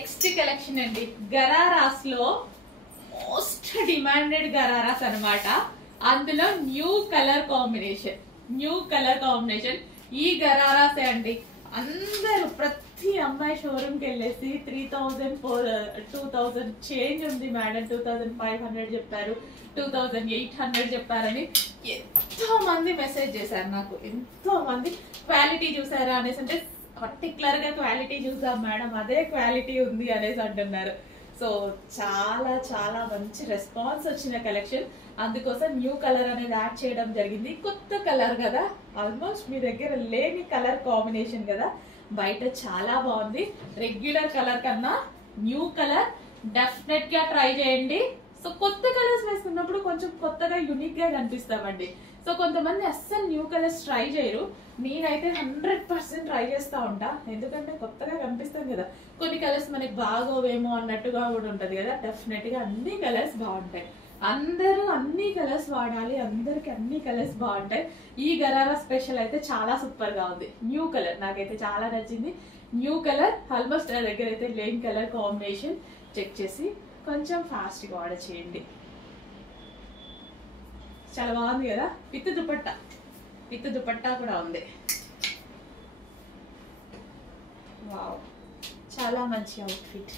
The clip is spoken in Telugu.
నెక్స్ట్ కలెక్షన్ అండి, గరారాస్ లో మోస్ట్ డిమాండెడ్ గరారాస్ అన్నమాట. అందులో న్యూ కలర్ కాంబినేషన్. ఈ గరారాసే అండి. అందరూ ప్రతి అమ్మాయి షోరూమ్ కి వెళ్ళేసి 3000 2000 చేంజ్ ఉంది మేడం, 2500 చెప్పారు, 2800 చెప్పారని ఎంతో మంది మెసేజ్ చేశారు నాకు. ఎంతో మంది క్వాలిటీ చూసారా అనేసి, అంటే పర్టికులర్ గా క్వాలిటీ చూసాం మేడం, అదే క్వాలిటీ ఉంది అనేసి అంటున్నారు. సో చాలా చాలా మంచి రెస్పాన్స్ వచ్చిన కలెక్షన్. అందుకోసం న్యూ కలర్ అనేది యాడ్ చేయడం జరిగింది. కొత్త కలర్ కదా, ఆల్మోస్ట్ మీ దగ్గర లేని కలర్ కాంబినేషన్ కదా, బయట చాలా బాగుంది. రెగ్యులర్ కలర్ కన్నా న్యూ కలర్ డెఫినెట్ గా ట్రై చేయండి. సో కొత్త కలర్స్ వేసుకున్నప్పుడు కొంచెం కొత్తగా యూనిక్ గా కనిపిస్తామండి. సో కొంతమంది అస్సలు న్యూ కలర్స్ ట్రై చేయరు, నేనైతే 100% ట్రై చేస్తా ఉంటా. ఎందుకంటే కొత్తగా కనిపిస్తాం కదా, కొన్ని కలర్స్ మనకి బాగోవేమో అన్నట్టుగా కూడా ఉంటది కదా. డెఫినెట్ గా అన్ని కలర్స్ బాగుంటాయి. అందరూ అన్ని కలర్స్ వాడాలి, అందరికి అన్ని కలర్స్ బాగుంటాయి. ఈ గరారా స్పెషల్ అయితే చాలా సూపర్ గా ఉంది. న్యూ కలర్ నాకైతే చాలా నచ్చింది. న్యూ కలర్ ఆల్మోస్ట్ నా దగ్గర అయితే లేని కలర్ కాంబినేషన్. చెక్ చేసి కొంచెం ఫాస్ట్ గా ఆర్డర్ చేయండి. చాలా బాగుంది కదా, విత్ దుపట్టా కూడా ఉంది. వావ్, చాలా మంచి అవుట్ఫిట్.